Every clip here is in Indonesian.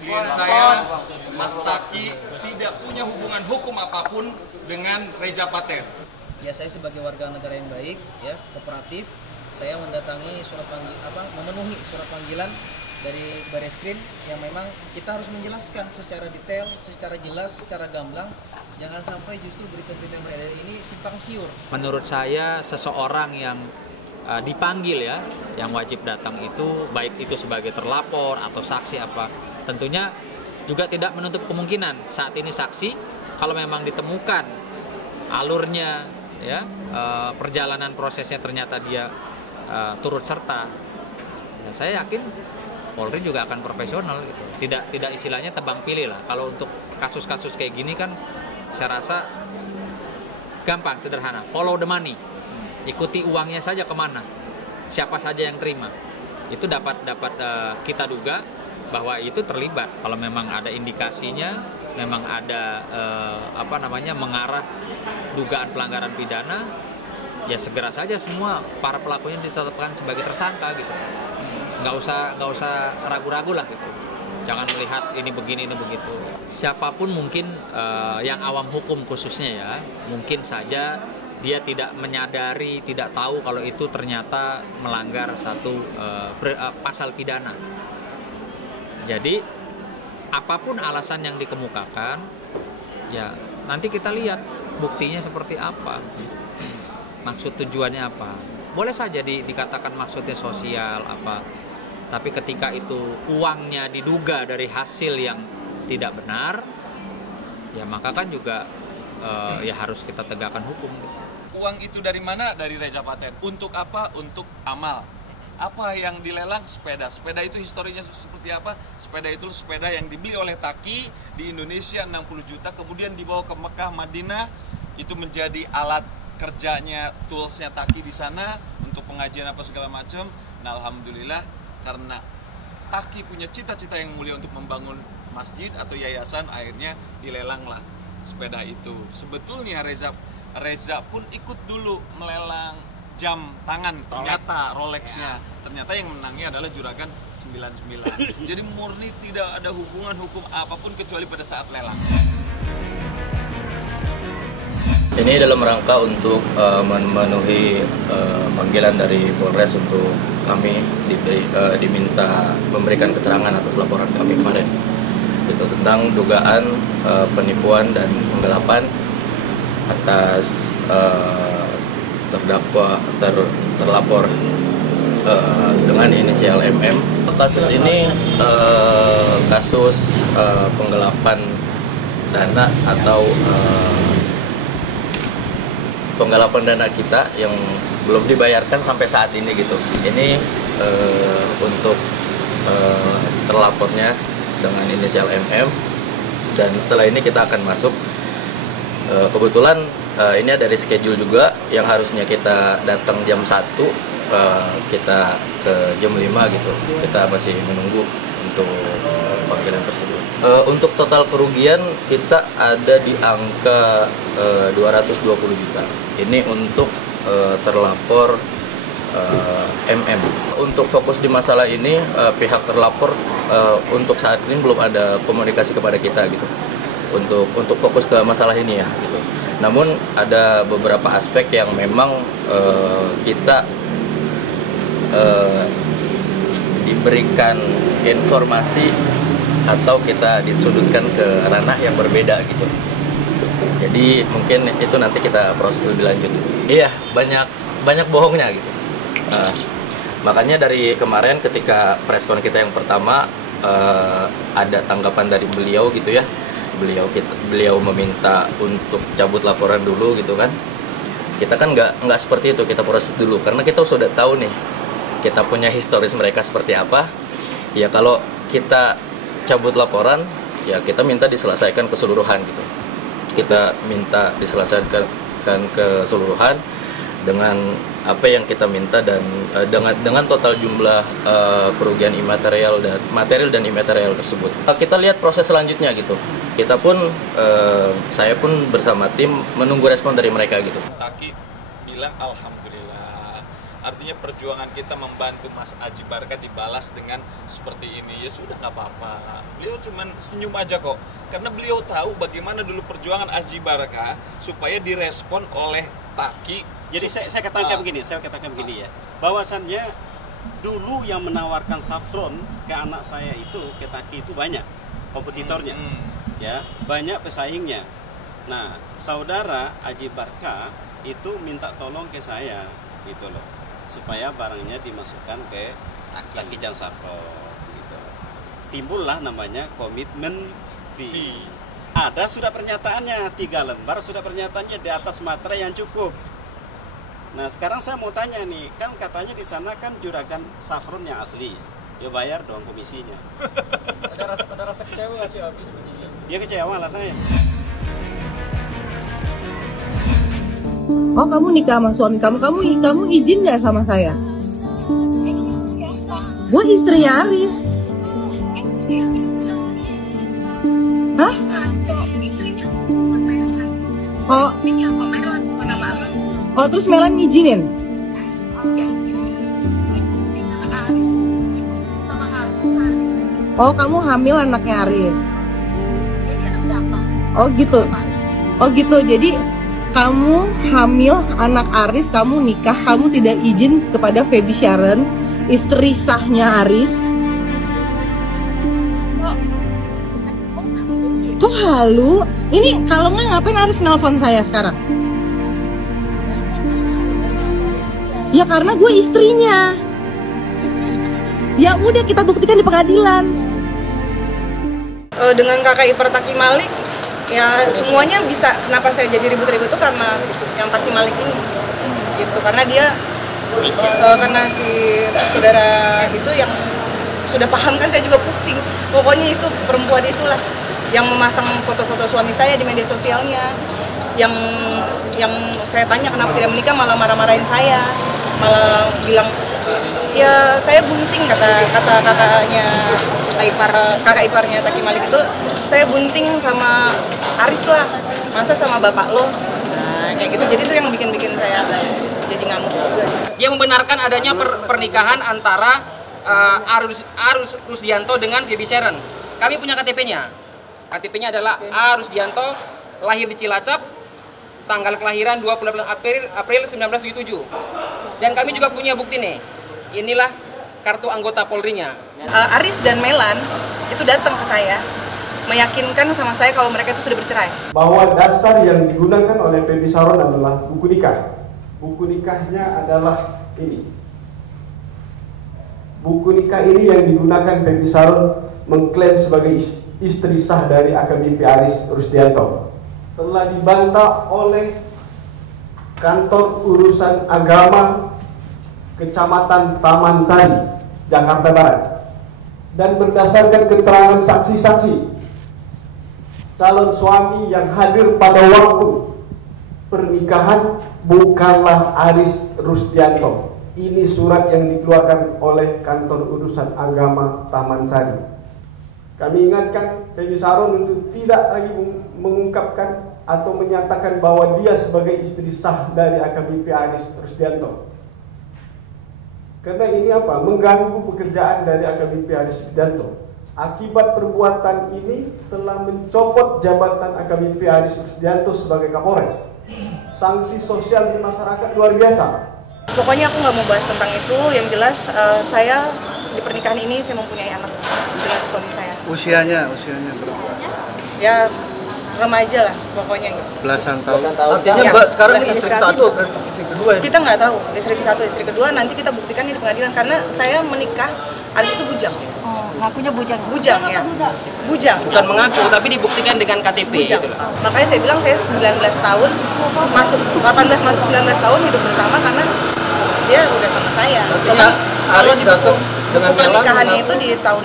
Klien saya, Mas Taki, tidak punya hubungan hukum apapun dengan Reza Paten. Ya, saya sebagai warga negara yang baik, ya, kooperatif, saya mendatangi memenuhi surat panggilan dari Bareskrim yang memang kita harus menjelaskan secara detail, secara jelas, secara gamblang. Jangan sampai justru berita-berita yang beredar ini simpang siur. Menurut saya seseorang yang dipanggil ya, yang wajib datang itu, baik itu sebagai terlapor atau saksi apa, tentunya juga tidak menutup kemungkinan saat ini saksi kalau memang ditemukan alurnya ya, perjalanan prosesnya ternyata dia turut serta, ya, saya yakin Polri juga akan profesional gitu. Tidak istilahnya tebang pilih lah. Kalau untuk kasus-kasus kayak gini kan saya rasa gampang, sederhana. Follow the money. Ikuti uangnya saja kemana. Siapa saja yang terima. Itu dapat kita duga bahwa itu terlibat. Kalau memang ada indikasinya, memang ada mengarah dugaan pelanggaran pidana, ya segera saja semua para pelakunya ditetapkan sebagai tersangka gitu. Nggak usah ragu-ragu lah gitu. Jangan melihat ini begini, ini begitu. Siapapun mungkin yang awam hukum khususnya ya, mungkin saja dia tidak menyadari, tidak tahu kalau itu ternyata melanggar satu pasal pidana. Jadi apapun alasan yang dikemukakan, ya nanti kita lihat buktinya seperti apa, maksud tujuannya apa. Boleh saja dikatakan maksudnya sosial apa, tapi ketika itu uangnya diduga dari hasil yang tidak benar, ya maka kan juga ya harus kita tegakkan hukum. Uang itu dari mana? Dari Reza Paten. Untuk apa? Untuk amal. Apa yang dilelang? Sepeda. Sepeda itu historinya seperti apa? Sepeda itu sepeda yang dibeli oleh Taki di Indonesia 60 juta, kemudian dibawa ke Mekah, Madinah, itu menjadi alat kerjanya, toolsnya Taki di sana untuk pengajian apa segala macam. Nah, alhamdulillah karena Taki punya cita-cita yang mulia untuk membangun masjid atau yayasan, akhirnya dilelanglah sepeda itu. Sebetulnya Reza pun ikut dulu melelang jam tangan, ternyata Rolex-nya. Ternyata yang menangnya adalah Juragan 99. Jadi murni tidak ada hubungan hukum apapun kecuali pada saat lelang. Ini dalam rangka untuk memenuhi panggilan dari Polres untuk kami diminta memberikan keterangan atas laporan kami kemarin. Itu tentang dugaan penipuan dan penggelapan atas terlapor dengan inisial MM. Kasus ini kasus penggelapan dana atau penggelapan dana kita yang belum dibayarkan sampai saat ini gitu. Ini untuk terlapornya dengan inisial MM, dan setelah ini kita akan masuk. Kebetulan ini ada reschedule juga yang harusnya kita datang jam 1, kita ke jam 5 gitu. Kita masih menunggu untuk panggilan tersebut. Untuk total kerugian kita ada di angka 220 juta. Ini untuk terlapor MM. Untuk fokus di masalah ini, pihak terlapor untuk saat ini belum ada komunikasi kepada kita gitu. Untuk fokus ke masalah ini ya gitu. Namun ada beberapa aspek yang memang kita diberikan informasi atau kita disudutkan ke ranah yang berbeda gitu. Jadi mungkin itu nanti kita proses lebih lanjut. Iya, banyak bohongnya gitu. Makanya dari kemarin ketika preskon kita yang pertama ada tanggapan dari beliau gitu ya. Beliau meminta untuk cabut laporan dulu gitu kan. Kita kan nggak seperti itu, kita proses dulu karena kita sudah tahu nih, kita punya historis mereka seperti apa. Ya kalau kita cabut laporan, ya kita minta diselesaikan keseluruhan gitu. Kita minta diselesaikan keseluruhan dengan apa yang kita minta, dan dengan total jumlah kerugian imaterial dan material dan imaterial tersebut. Kita lihat proses selanjutnya gitu. Kita pun saya pun bersama tim menunggu respon dari mereka gitu. Taki bilang alhamdulillah Artinya perjuangan kita membantu Mas Aji Barka dibalas dengan seperti ini. Ya sudah, nggak apa-apa. Beliau cuman senyum aja kok. Karena beliau tahu bagaimana dulu perjuangan Aji Barka supaya direspon oleh Taki. Jadi saya katakan begini ya. Bahwasannya dulu yang menawarkan saffron ke anak saya itu, ke Taki itu banyak kompetitornya. Ya, banyak pesaingnya. Nah, saudara Aji Barka itu minta tolong ke saya gitu loh, supaya barangnya dimasukkan ke Taki Jan Saffron gitu. Timbullah namanya komitmen fee. Ada sudah pernyataannya, 3 lembar sudah pernyataannya di atas materai yang cukup. Nah, sekarang saya mau tanya nih, kan katanya di sana kan juragan saffron yang asli. Ya bayar dong komisinya. Ada rasa kecewa nggak sih Abi? Ya kecewa lah saya. Oh, kamu nikah sama suami kamu izin nggak sama saya? Gue istrinya Aris. Hah? Oh, terus Melan ngizinin? Oh, kamu hamil anaknya Aris. Oh gitu. Jadi kamu hamil anak Aris, kamu nikah, kamu tidak izin kepada Feby Sharon, istri sahnya Aris. Kok halu? Ini kalau nggak ngapain Aris nelpon saya sekarang? Ya karena gue istrinya. Ya udah, kita buktikan di pengadilan. Dengan kakak ipar Taki Malik, ya semuanya bisa. Kenapa saya jadi ribut-ribut itu karena yang Taki Malik ini gitu, karena dia karena si saudara itu yang sudah paham kan, saya juga pusing. Pokoknya itu perempuan itulah yang memasang foto-foto suami saya di media sosialnya, yang saya tanya kenapa tidak menikah, malah marah-marahin saya, malah bilang ya saya bunting, kata kakaknya kakak iparnya Taki Malik itu, saya bunting sama Aris lah, masa sama bapak lo. Nah kayak gitu, jadi itu yang bikin saya jadi ngamuk juga. Dia membenarkan adanya pernikahan antara Arus Rusdianto dengan Feby Sharon. Kami punya KTP-nya. KTP-nya adalah Arus Rusdianto, lahir di Cilacap, tanggal kelahiran 28 April 1977. Dan kami juga punya bukti nih. Inilah kartu anggota Polri-nya. Aris dan Melan itu datang ke saya, meyakinkan sama saya kalau mereka itu sudah bercerai. Bahwa dasar yang digunakan oleh Feby Sharon adalah buku nikah. Buku nikahnya adalah ini. Buku nikah ini yang digunakan Feby Sharon mengklaim sebagai istri sah dari AKBP Aris Rusdianto. Telah dibantah oleh Kantor Urusan Agama Kecamatan Taman Sari, Jakarta Barat. Dan berdasarkan keterangan saksi-saksi, calon suami yang hadir pada waktu pernikahan bukanlah Aris Rusdianto. Ini surat yang dikeluarkan oleh Kantor Urusan Agama Taman Sari. Kami ingatkan Feby Sharon untuk tidak lagi mengungkapkan atau menyatakan bahwa dia sebagai istri sah dari AKBP Aris Rusdianto. Karena ini mengganggu pekerjaan dari AKBP Aris Rusdianto. Akibat perbuatan ini telah mencopot jabatan AKBP Aris Rusdianto sebagai Kapolres. Sanksi sosial di masyarakat luar biasa. Pokoknya aku nggak mau bahas tentang itu. Yang jelas saya di pernikahan ini saya mempunyai anak dengan suami saya. Usianya berapa? Ya remaja lah pokoknya. Belasan tahun. Artinya Ya, Mbak sekarang belasan istri tahun. satu atau istri kedua ya? Kita nggak tahu istri satu, istri kedua, nanti kita buktikan di pengadilan. Karena saya menikah, Aris itu bujang. Oh, ngakunya bujang. Bujang ya. Bujang. Bukan mengaku, tapi dibuktikan dengan KTP. Bujang. Gitu loh. Makanya saya bilang saya 19 tahun masuk 18 masuk 19 tahun hidup bersama karena dia udah sama saya. Cuman kalau di buku pernikahannya itu di tahun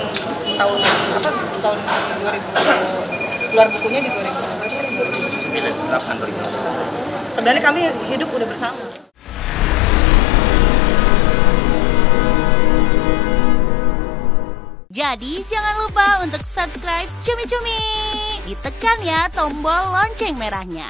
2000, keluar bukunya di 2008. Sebenarnya kami hidup udah bersama. Jadi jangan lupa untuk subscribe Cumi Cumi. Ditekan ya tombol lonceng merahnya.